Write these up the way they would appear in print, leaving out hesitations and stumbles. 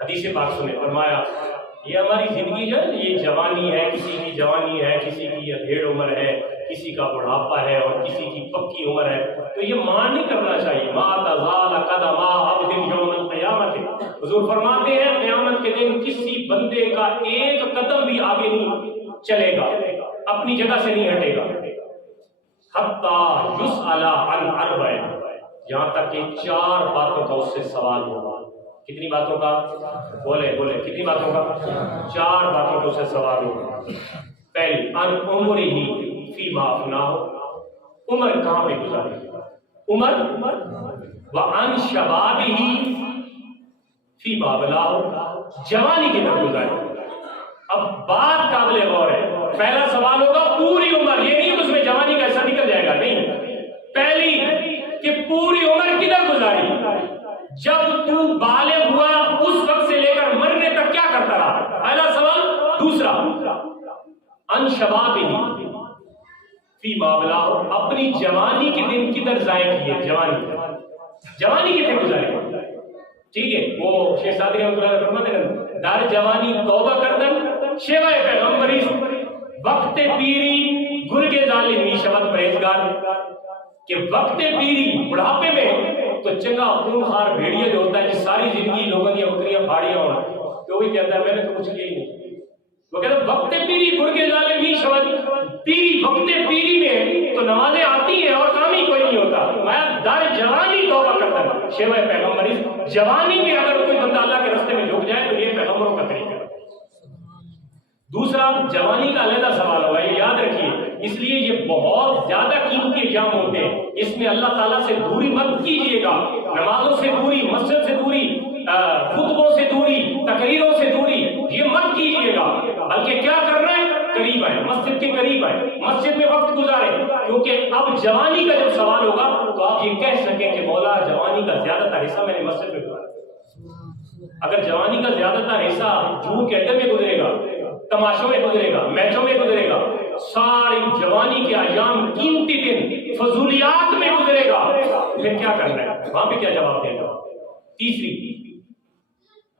حدیث پاک سنے فرمایا یہ ہماری زندگی جو ہے یہ جوانی ہے، کسی کی جوانی ہے، کسی کی ادھیڑ عمر ہے، کسی کا بڑھاپا ہے اور کسی کی پکی عمر ہے، تو یہ مان نہیں کرنا چاہیے۔ ما تزال قدم عبد یوم القیامت، حضور فرماتے ہیں قیامت کے دن کسی بندے کا ایک قدم بھی آگے نہیں چلے گا، اپنی جگہ سے نہیں ہٹے گا، حتی یسأل عن اربع، یہاں تک کہ 4 باتوں کا اس سے سوال ہوگا۔ کتنی باتوں کا؟ بولے کتنی باتوں کا؟ 4 باتوں کا اس سے سوال ہوگا۔ پہلی، ان عمرہ فیما افناہ، عمر کہاں پہ گزاری، عمر، وعن شبابہ فیما بلاہ، جوانی کے اندر گزاری۔ اب بات قابل غور ہے، پہلا سوال ہوگا پوری عمر، یہ نہیں اس میں جوانی کا حصہ نکل جائے گا، نہیں، پہلی کہ پوری عمر کدھر گزاری، جب تو بالغ ہوا اس وقت سے لے کر مرنے تک کیا کرتا رہا، پہلا سوال۔ دوسرا، ان شبابہ فیما بلاہ، اپنی جوانی کے دن کدھر ضائع کیے، جوانی کتنے گزاری، ٹھیک ہے، وہ شیخ سعدی رحمۃ اللہ علیہ فرماتے ہیں دار جوانی توبہ کردن شیوائے پیغمبری، وقت پیری گرگ ظالمی شبد پرہیزگار، کہ وقت پیری بڑھاپے میں تو چنگا خون خار بھیڑیا جو ہوتا ہے جس ساری زندگی لوگوں کی بکریاں پھاڑیاں ہونا، تو وہی کہتا ہے میں نے تو کچھ کیا ہی نہیں، وہ کہتا ہے وقت پیری گرگ ظالمی شبد پیری، وقت پیری میں تو نمازیں آتی ہیں اور کام ہی کوئی نہیں ہوتا، میں در جوانی توبہ کرتا ہوں شیوائے پیغمبری، جوانی میں اگر کوئی بندہ اللہ کے راستے میں جھک جائے تو یہ پیغمبروں کا طریقہ ہے۔ دوسرا، جوانی کا علیحدہ سوال ہوگا، یہ یاد رکھیے، اس لیے یہ بہت زیادہ قیمتی ایام ہوتے ہیں، اس میں اللہ تعالیٰ سے دوری مت کیجیے گا، نمازوں سے دوری، مسجد سے دوری، خطبوں سے دوری، تقریروں سے دوری، یہ مت کیجیے گا، بلکہ کیا کرنا ہے، قریب آئے، مسجد کے قریب آئے، مسجد میں وقت گزارے، کیونکہ اب جوانی کا جب سوال ہوگا تو آپ یہ کہہ سکیں کہ مولا جوانی کا زیادہ تر حصہ میں نے مسجد میں گزارا۔ اگر جوانی کا زیادہ تر حصہ جھوٹ کے اڈے میں گزرے گا، تماشوں میں گزرے گا، میچوں میں گزرے گا، ساری جوانی کے ایام قیمتی دن فضولیات میں گزرے گا، پھر کیا کرنا ہے، وہاں پہ کیا جواب دے گا۔ تیسری،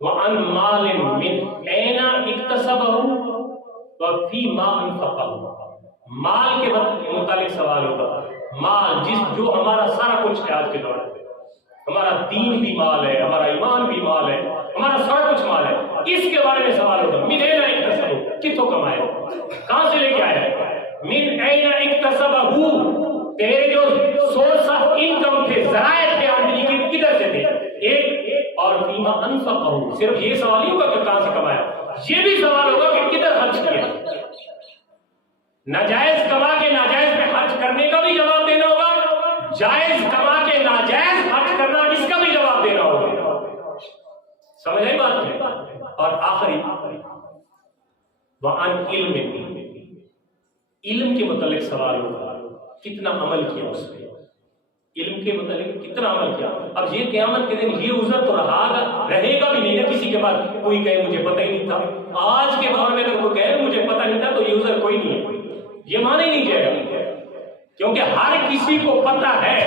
وَعَنْ مَالٍ مِّنْ أَيْنَ اكْتَسَبَهُ وَفِيمَا أَنْفَقَهُ، مال کے متعلق سوال ہوگا، مال جو ہمارا سارا کچھ ہے آج کے دور میں، ہمارا دین بھی مال ہے، ہمارا ایمان بھی مال ہے، ہمارا سارا کچھ مال ہے، اس کے بارے میں سوال ہوگا، من این اکتسبہ، کتوں کمائے، کہاں سے لے کے آیا ہے، من این اکتسبہ، تیرے جو سورس آف انکم تھے، ذرائع تھے آمدنی کے کدھر سے تھے، ایک، اور فیما انفقہ، صرف یہ سوال ہی ہوگا کہ کہاں سے کمایا، یہ بھی سوال ہوگا کہ کدھر خرچ کیا، ناجائز کما کے ناجائز پہ خرچ کرنے کا بھی جواب دینا ہوگا، جائز کما کے ناجائز خرچ کرنا اس کا بھی جواب دینا ہوگا، سمجھ آئی بات ہے۔ اور آخری، وعن علم، علم کے متعلق سوال ہوگا، کتنا عمل کیا اس پہ، علم کے متعلق کتنا عمل کیا۔ اب یہ قیامت کے دن یہ عذر تو رہے گا بھی نہیں نا کسی کے بعد، کوئی کہے مجھے پتہ ہی نہیں تھا، آج کے دور میں اگر کوئی کہے مجھے پتہ نہیں تھا تو یہ عذر کوئی نہیں ہے، یہ مانا ہی نہیں جائے گا، کیونکہ ہر کسی کو پتہ ہے